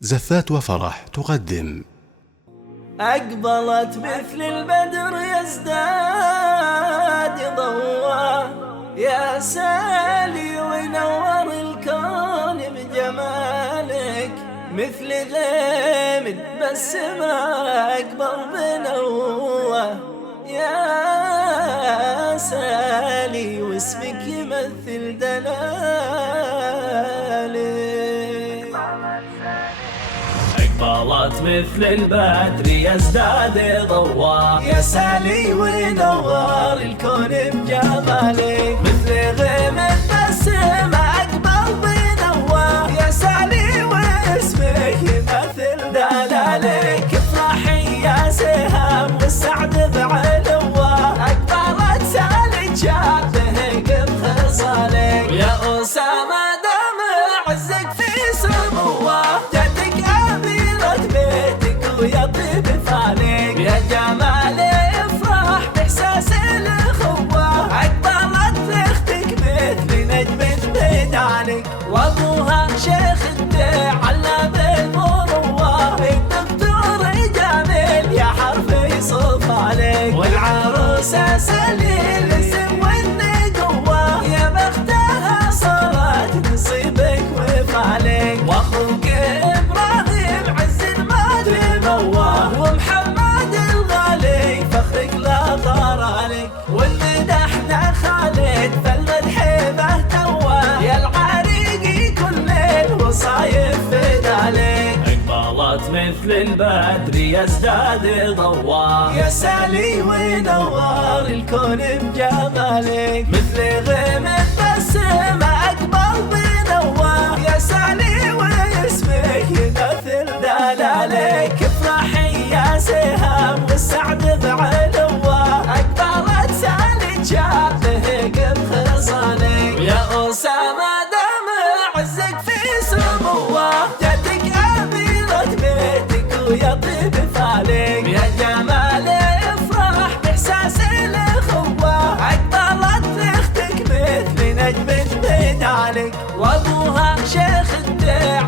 زفات وفرح تقدم. أقبلت مثل البدر يزداد ضواه، يا سالي ونور الكون بجمالك، مثل غيم بسمة أكبر بنوه، يا سالي واسمك يمثل دلالك. أقبلت مثل البدر يزداد ضواه، يا سالي ونور الكون بجمالك، مثل غيم النسمة أكبر بنواه، يا سالي واسمك يمثل دلالك. افرحي يا سهام والسعد بعلواه، أقبلت سالي تشابهك بخصالك، يا أسامة دم عزك في سمواه، ويطيب فالك، يا جمال افرح باحساس الاخوه، أقبلت اختك مثل نجم بدانك، وابوها شيخ علم المروه، الدكتور جميل يا حرف يصف عليك، والعروسه سليل الاسم والنقوه، يا بختها صارت نصيبك وفالك، واخوك ومحمد الغالي فخرك لا طار عليك، والمدحنا خالد فالمدح به تواه، يا العريقي كل الوصايف فدالك. اقبلت مثل البدر يزداد ضواه، يا سالي ونور الكون بجمالك، مثل غيم البسمة أكبر بنواه، يا سالي واسمك يمثل دلالك. افرحي يا سهام والسعد بعلواه، أقبلت سالي تشابهك بخصالك، يا أسامة دم عزك في سمواه، جدك أميرة بيتك ويطيب فالك، يا جمال افرح باحساس الاخوة، أقبلت اختك مثل نجم بدالك، وابوها شيخ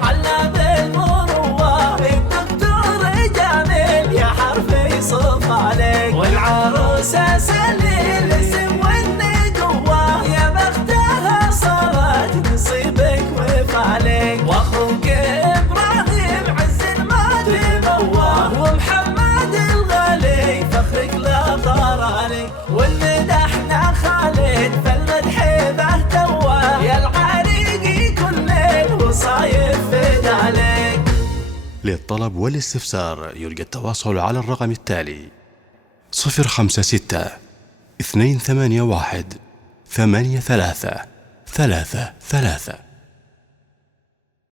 علم المروه، الدكتور جميل يا حرف يصف عليك، والعروسه سليل الاسم والنقوه، يا بختها صارت نصيبك وفالك، واخوك ابراهيم عز المادي مواه، ومحمد الغالي فخرك لا طار عليك، والمدحنا خالد فالمدح به تواه، يا العريقي كل الوصايف فدالك. للطلب والاستفسار يرجى التواصل على الرقم التالي: 056 281 83 33.